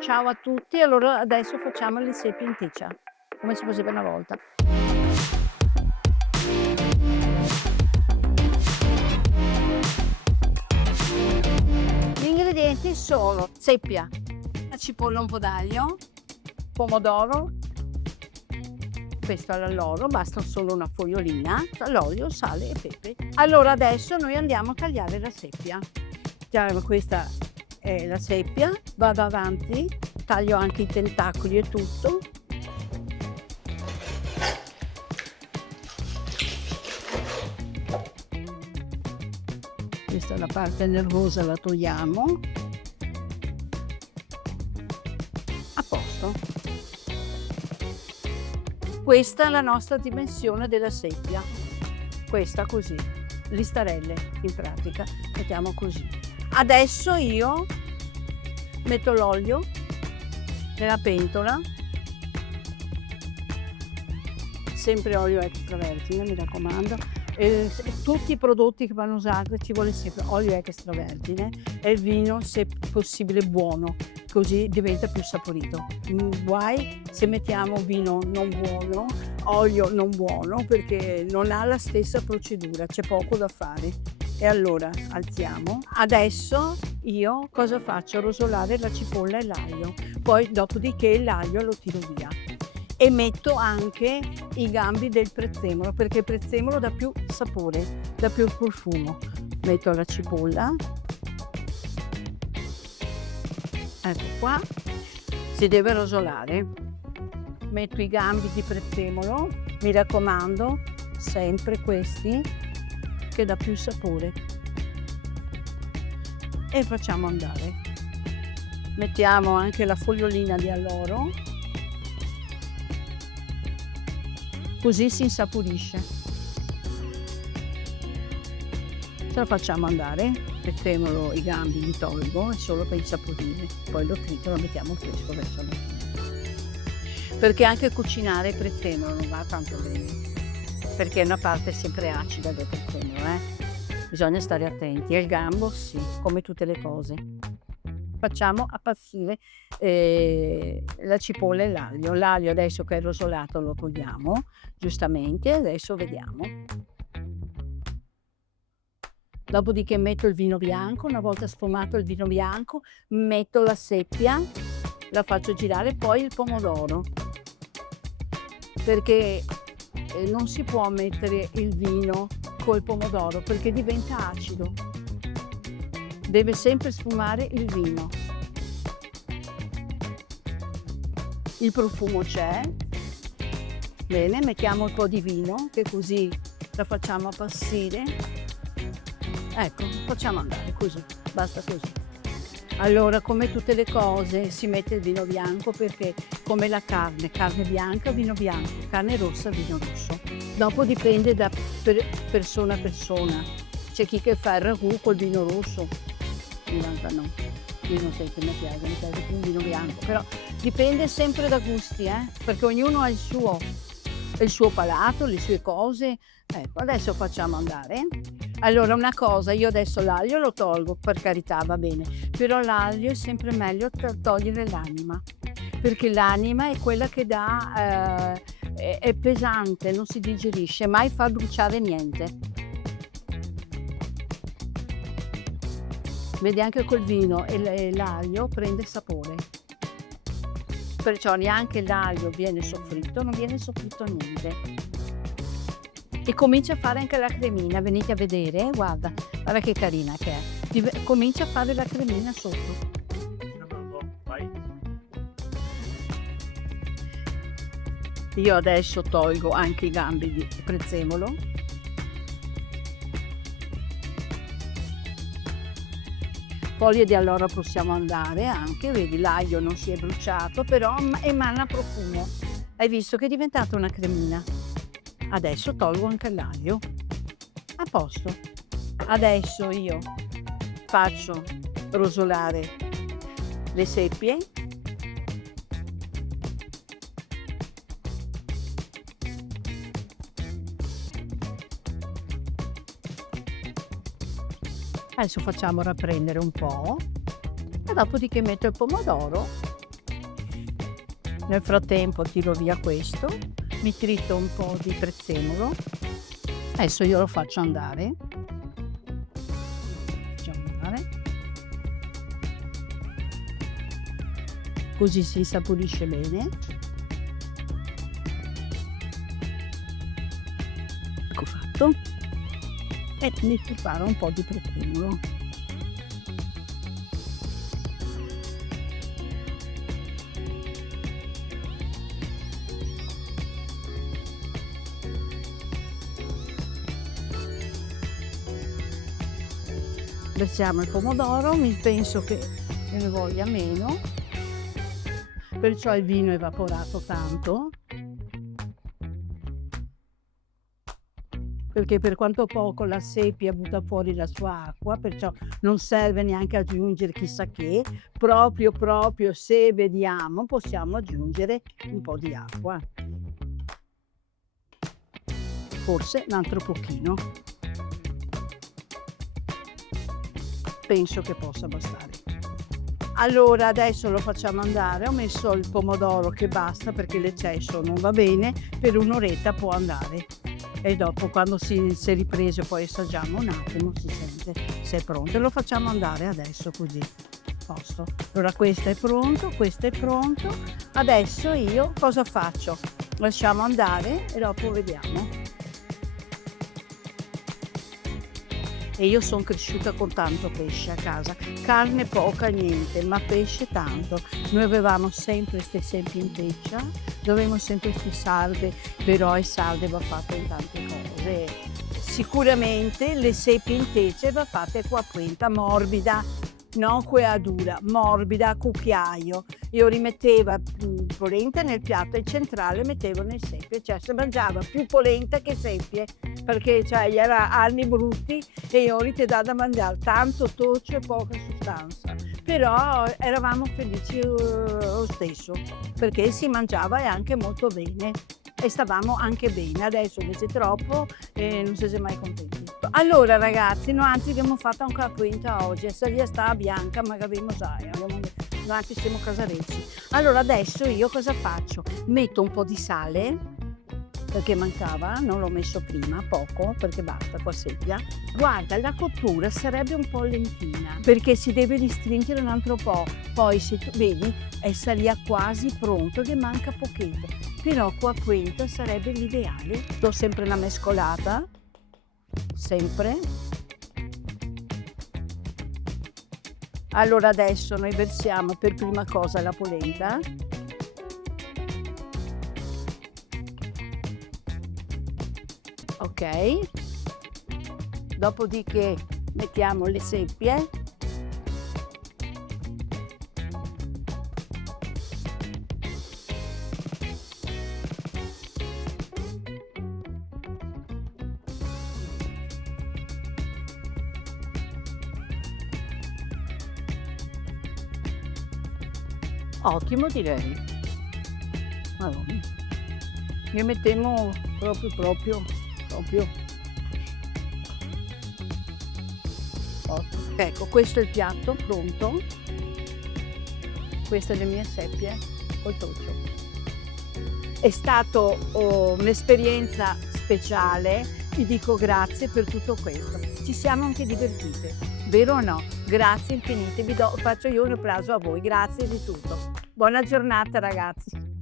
Ciao a tutti, allora adesso facciamo le seppie in teggia, come si faceva una volta. Gli ingredienti sono seppia, la cipolla, un po' d'aglio, pomodoro, questo all'alloro, basta solo una fogliolina, l'olio, sale e pepe. Allora adesso noi andiamo a tagliare la seppia. Questa è la seppia, vado avanti, taglio anche i tentacoli e tutto. Questa è la parte nervosa, la togliamo. A posto. Questa è la nostra dimensione della seppia. Questa così, listarelle in pratica, mettiamo così. Adesso io metto l'olio nella pentola, sempre olio extravergine, mi raccomando. Tutti i prodotti che vanno usati ci vuole sempre olio extravergine e il vino se possibile buono, così diventa più saporito. Guai se mettiamo vino non buono, olio non buono, perché non ha la stessa procedura, c'è poco da fare. E allora alziamo. Adesso io cosa faccio? Rosolare la cipolla e l'aglio, poi dopodiché l'aglio lo tiro via. E metto anche i gambi del prezzemolo, perché il prezzemolo dà più sapore, dà più profumo. Metto la cipolla, ecco qua, si deve rosolare. Metto i gambi di prezzemolo, mi raccomando, sempre questi, che dà più sapore. E facciamo andare. Mettiamo anche la fogliolina di alloro, così si insaporisce. Ce la facciamo andare, prezzemolo, i gambi li tolgo, è solo per insaporire, poi lo trito, lo mettiamo fresco verso la fine. Perché anche cucinare il prezzemolo non va tanto bene, perché è una parte sempre acida del prezzemolo, bisogna stare attenti. E il gambo sì, come tutte le cose. Facciamo appassire la cipolla e l'aglio. L'aglio adesso che è rosolato lo togliamo, giustamente, adesso vediamo. Dopodiché metto il vino bianco, una volta sfumato il vino bianco, metto la seppia, la faccio girare, poi il pomodoro, perché non si può mettere il vino col pomodoro perché diventa acido. Deve sempre sfumare il vino. Il profumo c'è. Bene, mettiamo un po' di vino, che così la facciamo appassire. Ecco, facciamo andare così, basta così. Allora, come tutte le cose, si mette il vino bianco perché, come la carne bianca, vino bianco, carne rossa, vino rosso. Dopo dipende da persona a persona. C'è chi che fa il ragù col vino rosso, in realtà no, io non so che mi piace più il vino bianco, però dipende sempre da gusti, perché ognuno ha il suo palato, le sue cose. Ecco, adesso facciamo andare. Allora una cosa, io adesso l'aglio lo tolgo, per carità, va bene, però l'aglio è sempre meglio togliere l'anima, perché l'anima è quella che dà, è pesante, non si digerisce, mai fa bruciare niente. Vedi anche col vino e l'aglio prende sapore. Perciò neanche l'aglio viene soffritto, non viene soffritto niente. E comincia a fare anche la cremina, venite a vedere, guarda che carina che è. Comincia a fare la cremina sotto. Vai. Io adesso tolgo anche i gambi di prezzemolo. Foglie di alloro possiamo andare anche, vedi l'aglio non si è bruciato, però emana profumo. Hai visto che è diventata una cremina? Adesso tolgo anche l'aglio. A posto. Adesso io faccio rosolare le seppie. Adesso facciamo rapprendere un po' e dopodiché metto il pomodoro Nel frattempo tiro via questo, mi trito un po' di prezzemolo, adesso io lo faccio andare, facciamo andare, così si insaporisce bene. Ecco fatto. E mi preparo un po' di prezzemolo. Versiamo il pomodoro, mi penso che ne voglia meno, perciò il vino è evaporato tanto, perché per quanto poco la seppia butta fuori la sua acqua, perciò non serve neanche aggiungere chissà che, proprio se vediamo possiamo aggiungere un po' di acqua, forse un altro pochino. Penso che possa bastare. Allora adesso lo facciamo andare, ho messo il pomodoro che basta perché l'eccesso non va bene, per un'oretta può andare e dopo quando si è ripreso poi assaggiamo un attimo, si sente se è pronto e lo facciamo andare adesso così. Posto. Allora questo è pronto, adesso io cosa faccio? Lasciamo andare e dopo vediamo. E io sono cresciuta con tanto pesce a casa, carne poca niente, ma pesce tanto. Noi avevamo sempre queste seppie in teccia, dovevamo sempre queste sarde, però il sarde va fatto in tante cose. Sicuramente le seppie in teccia va fatte qua quenta, morbida, non quella dura, morbida a cucchiaio. Io rimetteva polenta nel piatto centrale, mettevo nel seppie, cioè si mangiava più polenta che seppie, perché cioè, gli era anni brutti e io ti dà da mangiare tanto toccio e poca sostanza. Però eravamo felici lo stesso, perché si mangiava e anche molto bene e stavamo anche bene. Adesso invece troppo e non si è mai contenti. Allora ragazzi, noi abbiamo fatto un capointa oggi, se sta bianca, ma abbiamo sai, noi siamo casarecci. Allora adesso io cosa faccio? Metto un po' di sale, perché mancava, non l'ho messo prima, poco, perché basta qua seppia. Guarda, la cottura sarebbe un po' lentina, perché si deve ristringere un altro po'. Poi se tu vedi, è salia quasi pronto, che manca pochetto. Però qua quinta sarebbe l'ideale. Do sempre una mescolata, sempre. Allora adesso noi versiamo per prima cosa la polenta. Ok, dopodiché mettiamo le seppie, ottimo direi. Allora, ne mettiamo proprio. Ecco, questo è il piatto pronto. Queste le mie seppie col toccio. È stato un'esperienza speciale, vi dico grazie per tutto questo. Ci siamo anche divertite, vero o no? Grazie infinite, faccio io un applauso a voi, grazie di tutto. Buona giornata ragazzi.